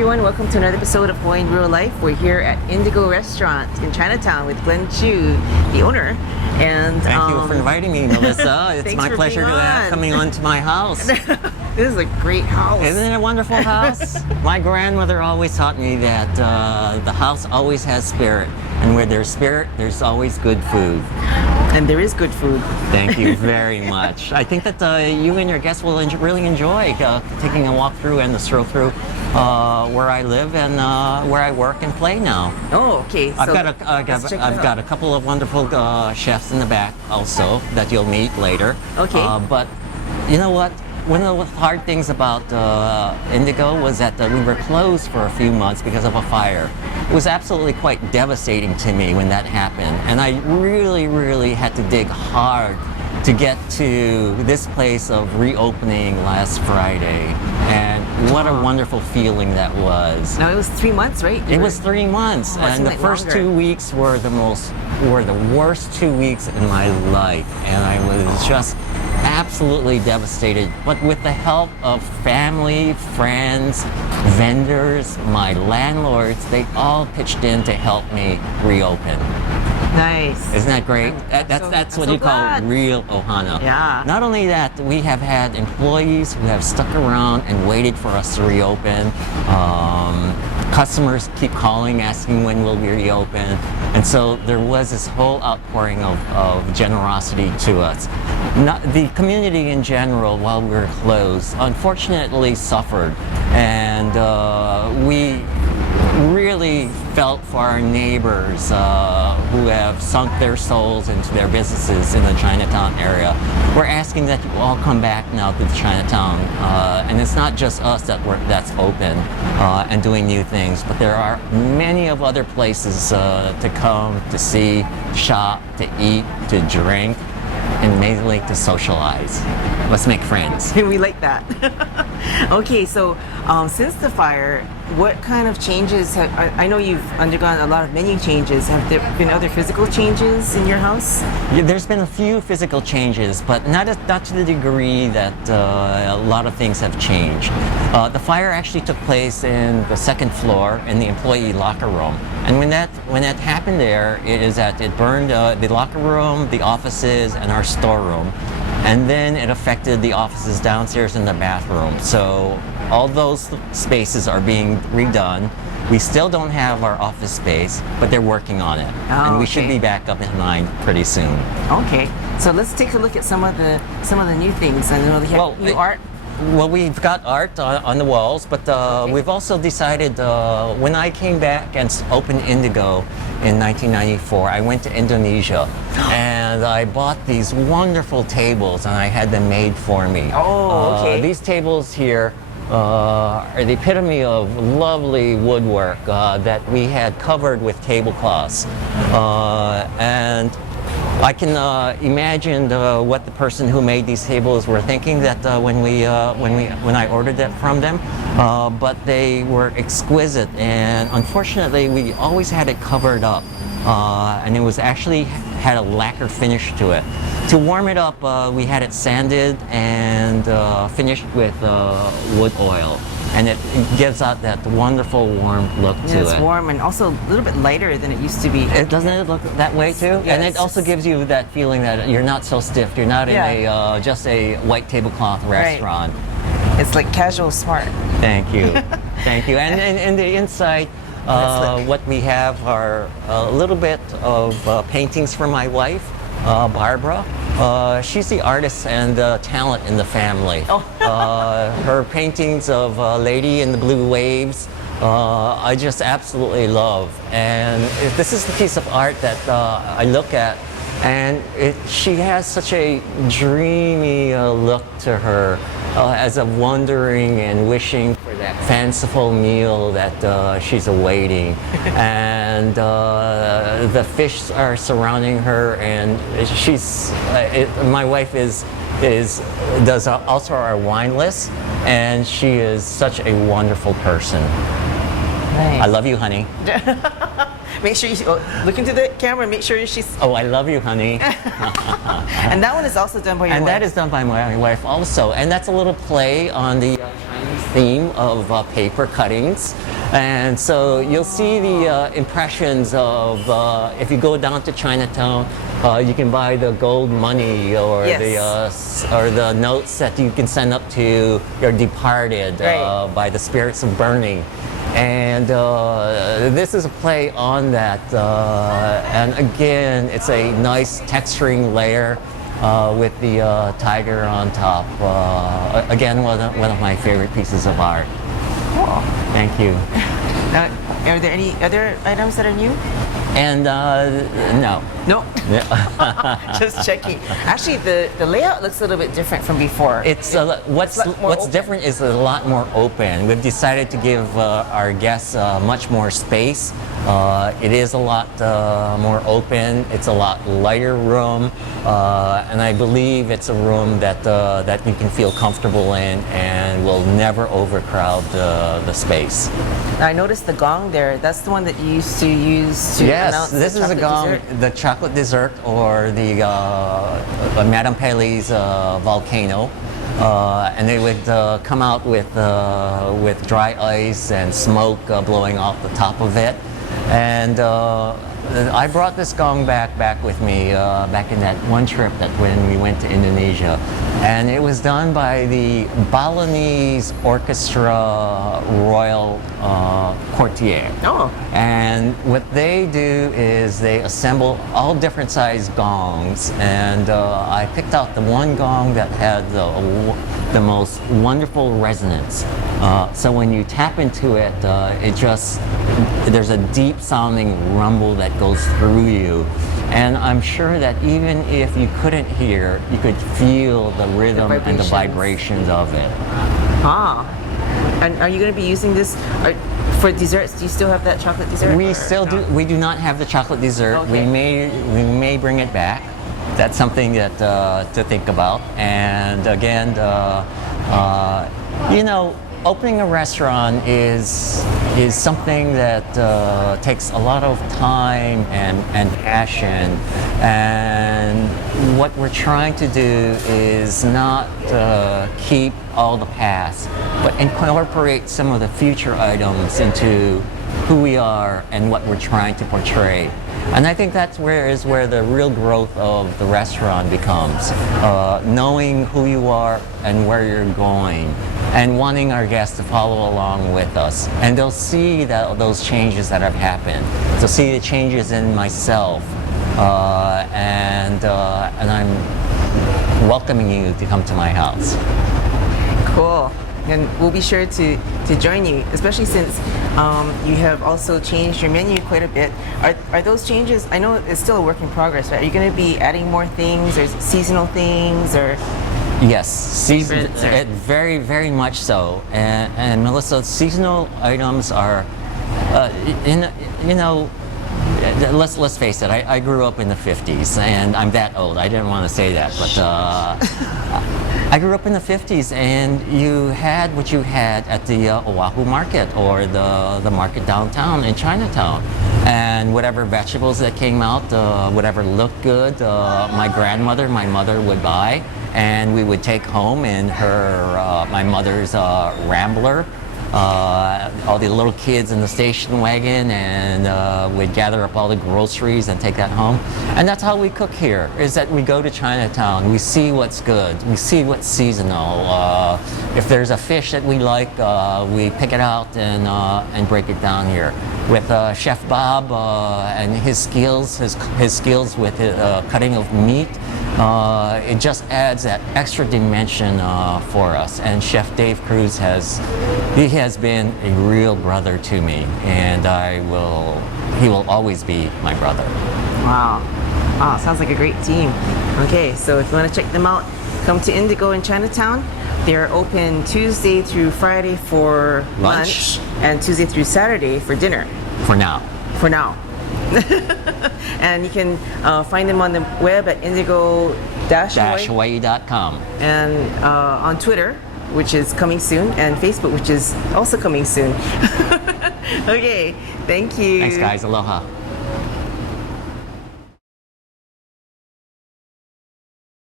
everyone, welcome to another episode of Hawaii in Real Life. We're here at Indigo Restaurant in Chinatown with Glenn Chu, the owner. And Thank you for inviting me, Melissa. It's my pleasure coming on to my house. This is a great house. Isn't it a wonderful house? My grandmother always taught me that the house always has spirit. And where there's spirit, there's always good food. And there is good food. Thank you very much. I think that you and your guests will really enjoy taking a walk through and a stroll through where I live and where I work and play now. Oh, okay. I've got a couple of wonderful chefs in the back also that you'll meet later. Okay. But you know what? One of the hard things about Indigo was that we were closed for a few months because of a fire. It was absolutely quite devastating to me when that happened, and I really had to dig hard to get to this place of reopening last Friday. And what a wonderful feeling that was. Now it was 3 months, right? It was 3 months, and the first 2 weeks were the worst 2 weeks in my life, and I was just absolutely devastated. But with the help of family, friends, vendors, my landlords, they all pitched in to help me reopen. Nice. Isn't that great? That's what you call real ohana. Yeah. Not only that, we have had employees who have stuck around and waited for us to reopen. Customers keep calling, asking when we'll be reopen. And so there was this whole outpouring of generosity to us. The community in general, while we were closed, unfortunately suffered. And we really felt for our neighbors who have sunk their souls into their businesses in the Chinatown area. We're asking that you all come back now to the Chinatown, and it's not just us that's open and doing new things, but there are many of other places to come, to see, shop, to eat, to drink, and mainly to socialize. Let's make friends. We like that. Okay, so since the fire, what kind of changes I know you've undergone a lot of menu changes. Have there been other physical changes in your house? Yeah, there's been a few physical changes, but not to the degree that a lot of things have changed. The fire actually took place in the second floor in the employee locker room. And when that happened there, it burned the locker room, the offices, and our storeroom. And then it affected the offices downstairs in the bathroom. So all those spaces are being redone. We still don't have our office space, but they're working on it. Oh, and we should be back up in line pretty soon. Okay. So let's take a look at some of the new things. I know they have new art. Well, we've got art on the walls, but we've also decided when I came back and opened Indigo in 1994, I went to Indonesia and I bought these wonderful tables and I had them made for me. Oh, okay. These tables here are the epitome of lovely woodwork that we had covered with tablecloths. And I can imagine what the person who made these tables were thinking that when I ordered that from them, but they were exquisite, and unfortunately we always had it covered up, and it was actually had a lacquer finish to it. To warm it up, we had it sanded and finished with wood oil. And it gives out that wonderful warm look to it. It's warm and also a little bit lighter than it used to be. Doesn't it look that way too? Yes. And it also gives you that feeling that you're not so stiff. You're not in just a white tablecloth restaurant. Right. It's like casual smart. Thank you. Thank you. And in the inside, what we have are a little bit of paintings from my wife, Barbara. She's the artist and the talent in the family. Oh. Her paintings of Lady in the Blue Waves, I just absolutely love. And this is the piece of art that I look at, and she has such a dreamy look to her, as of wondering and wishing for that fanciful meal that she's awaiting. And the fish are surrounding her, and my wife does also our wine list, and she is such a wonderful person. Nice. I love you, honey. Make sure you look into the camera and make sure she's... Oh, I love you, honey. And that one is also done by your wife. And that is done by my wife also. And that's a little play on the Chinese theme of paper cuttings. And so you'll see the impressions of, if you go down to Chinatown, you can buy the gold money or the notes that you can send up to your departed by the spirits of burning. And this is a play on that. And again, it's a nice texturing layer with the tiger on top. Again, one of my favorite pieces of art. Cool. Thank you. Are there any other items that are new? And no. No. Just checking. Actually, the layout looks a little bit different from before. It's what's different is a lot more open. We've decided to give our guests much more space. It is a lot more open. It's a lot lighter room, and I believe it's a room that that you can feel comfortable in and will never overcrowd the space. I noticed the gong there. That's the one that you used to use to announce this the is a gong, dessert? the chocolate dessert, or the Madame Pelle's volcano. And they would come out with dry ice and smoke blowing off the top of it. And I brought this gong back with me back in that one trip that when we went to Indonesia. And it was done by the Balinese Orchestra Royal Courtier. Oh. And what they do is they assemble all different sized gongs, and I picked out the one gong that had the most wonderful resonance. So when you tap into it, there's a deep sounding rumble that goes through you. And I'm sure that even if you couldn't hear, you could feel the rhythm and the vibrations of it. Ah. And are you going to be using this for desserts? Do you still have that chocolate dessert? We still do. We do not have the chocolate dessert. Okay. We may bring it back. That's something that to think about. And again, you know, opening a restaurant is something that takes a lot of time and passion. And what we're trying to do is not keep all the past, but incorporate some of the future items into who we are and what we're trying to portray. And I think that's where the real growth of the restaurant becomes, knowing who you are and where you're going, and wanting our guests to follow along with us. And they'll see those changes that have happened. They'll see the changes in myself, and I'm welcoming you to come to my house. Cool. And we'll be sure to join you, especially since you have also changed your menu quite a bit. Are those changes, I know it's still a work in progress, right? Are you going to be adding more things, or seasonal things, or? Yes, very, very much so. And Melissa, seasonal items are, you know, let's face it, I grew up in the 50s, and I'm that old. I didn't want to say that, but I grew up in the 50s, and you had what you had at the Oahu market, or the market downtown in Chinatown. And whatever vegetables that came out, whatever looked good, my grandmother, my mother would buy, and we would take home in my mother's Rambler. All the little kids in the station wagon, and we'd gather up all the groceries and take that home. And that's how we cook here, is that we go to Chinatown, we see what's good, we see what's seasonal. If there's a fish that we like, we pick it out and break it down here. With Chef Bob and his skills with cutting of meat, it just adds that extra dimension for us. And Chef Dave Cruz has been a real brother to me, and he will always be my brother. Wow. Wow, sounds like a great team. Okay, so if you want to check them out, come to Indigo in Chinatown. They're open Tuesday through Friday for lunch and Tuesday through Saturday for dinner. For now. For now. And you can find them on the web at indigo-hawaii.com, and on Twitter, which is coming soon, and Facebook, which is also coming soon. Okay, thank you. Thanks, guys. Aloha.